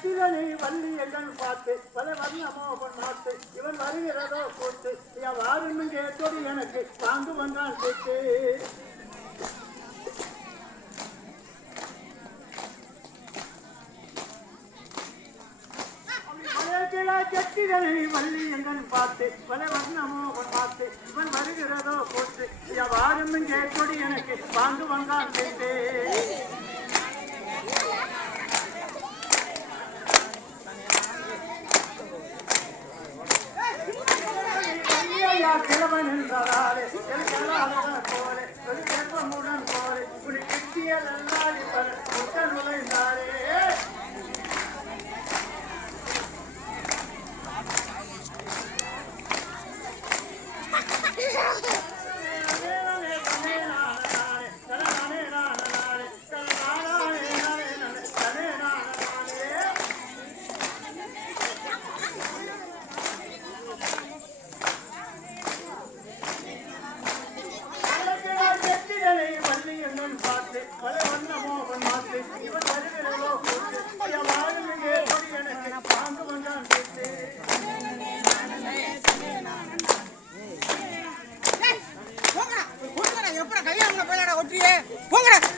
கட்டி வள்ளி எல்லாம் பார்த்து பல வண்ணமோ பொன்னாட்டு இவன் வருகிறதோ போட்டு வாரும் கேட்டோடு எனக்கு வாங்கு வந்தான் கேட்டு. கெட்டிதனை வள்ளி எங்கள் பார்த்து பல வண்ணமோ பார்த்து இவன் வருகிறதோ போட்டு வாரும் கேட்டோடு எனக்கு வாங்கு வந்தான் கேட்டு. కిరమని போங்கடா ஒற்றியே போங்கடா